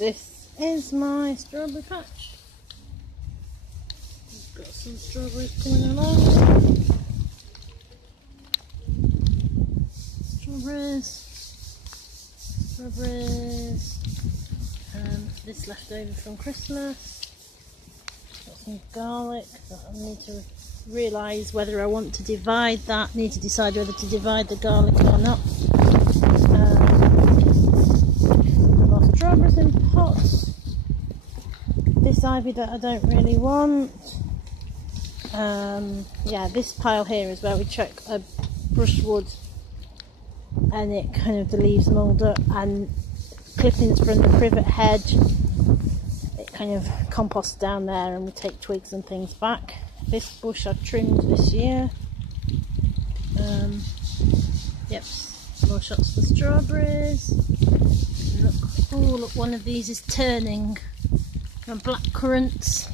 This is my strawberry patch. I've got some strawberries coming along. Strawberries. This leftover from Christmas. Got some garlic that I need to realise whether I want to divide that. Need to decide whether to divide the garlic or not. More strawberries in pots. This ivy that I don't really want. Yeah, this pile here is where we chuck a brushwood, and it kind of, the leaves mould up, and clippings from the privet hedge, it kind of composts down there, and we take twigs and things back. This bush I've trimmed this year. Yep, more shots for strawberries. Look, oh look, one of these is turning. My black currants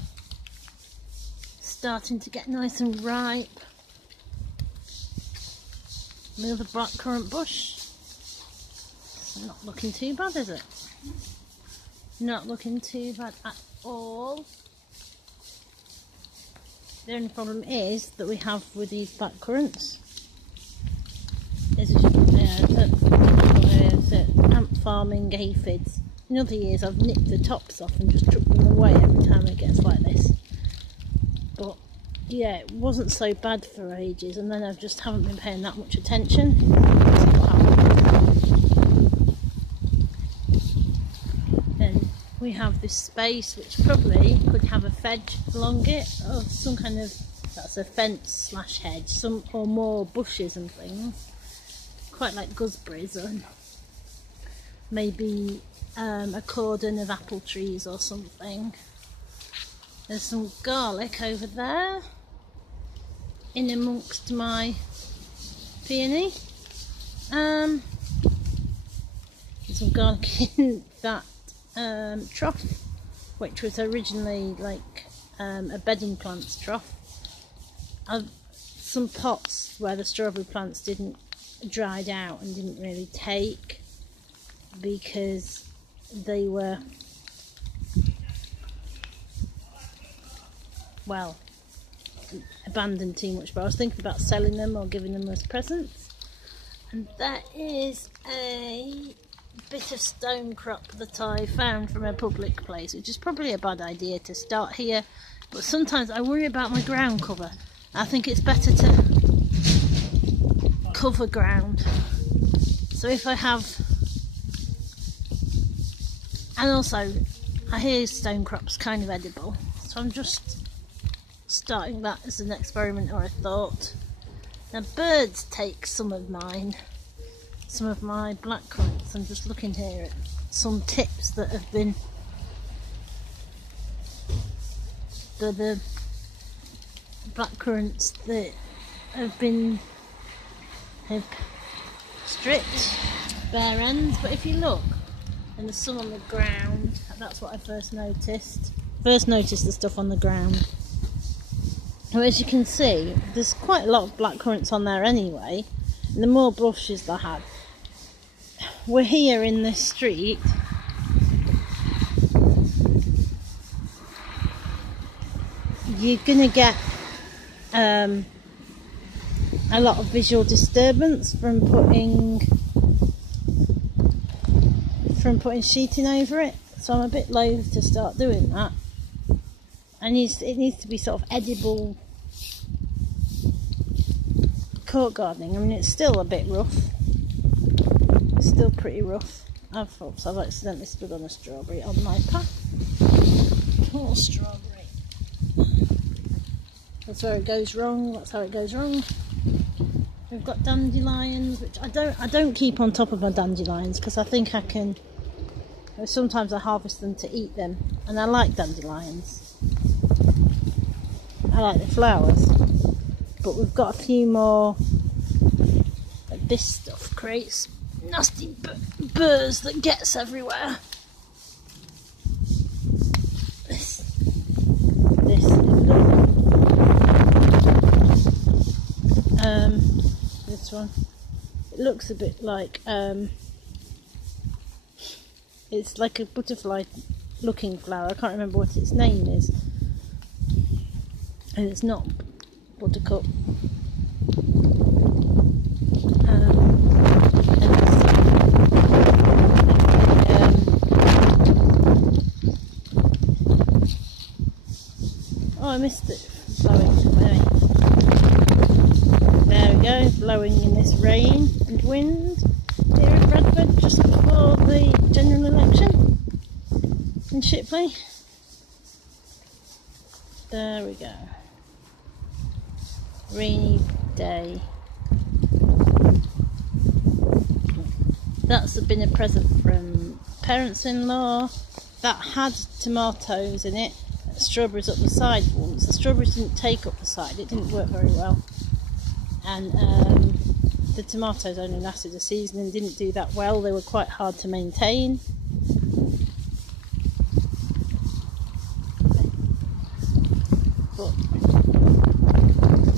starting to get nice and ripe. Another blackcurrant bush. It's not looking too bad, is it? Not looking too bad at all. The only problem is that we have with these blackcurrants is ant farming aphids. In other years I've nipped the tops off and just chucked them away every time it gets like this. But yeah, it wasn't so bad for ages, and then I just haven't been paying that much attention. Then we have this space which probably could have a hedge along it, of some kind of, that's a fence slash hedge, some or more bushes and things, quite like gooseberries, and maybe a cordon of apple trees or something. There's some garlic over there in amongst my peony. There's some garlic in that trough, which was originally like a bedding plants trough. Some pots where the strawberry plants didn't dried out and didn't really take because they were, well, abandoned too much, but I was thinking about selling them or giving them as presents. And that is a bit of stone crop that I found from a public place, which is probably a bad idea to start here, but sometimes I worry about my ground cover. I think it's better to cover ground. So if I have, and also I hear stone crops kind of edible, so I'm just starting that as an experiment or a thought. Now birds take some of mine, some of my blackcurrants. I'm just looking here at some tips that have been, the blackcurrants that have stripped bare ends, but if you look, and there's some on the ground, that's what I first noticed the stuff on the ground. Well, as you can see, there's quite a lot of blackcurrants on there anyway, and the more bushes I had. We're here in this street, you're gonna get a lot of visual disturbance from putting sheeting over it, so I'm a bit loath to start doing that. And it needs to be sort of edible court gardening. I mean, it's still a bit rough. It's still pretty rough. I've accidentally stood on a strawberry on my path. Oh, strawberry. That's where it goes wrong. That's how it goes wrong. We've got dandelions, which I don't keep on top of my dandelions because I think I can. Sometimes I harvest them to eat them, and I like dandelions. I like the flowers, but we've got a few more. This stuff creates nasty burrs that gets everywhere. This one, it looks a bit like It's like a butterfly looking flower. I can't remember what its name is. And it's not buttercup. Oh, I missed it blowing. Anyway. There we go, blowing in this rain and wind here in Bradford just before the general election in Shipley. There we go. Rainy day. That's been a present from parents-in-law that had tomatoes in it, strawberries up the side once. The strawberries didn't take up the side, it didn't work very well. And the tomatoes only lasted a season and didn't do that well. They were quite hard to maintain. But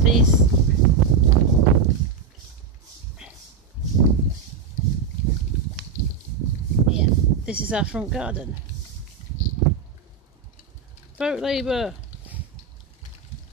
these this is our front garden. Vote Labour!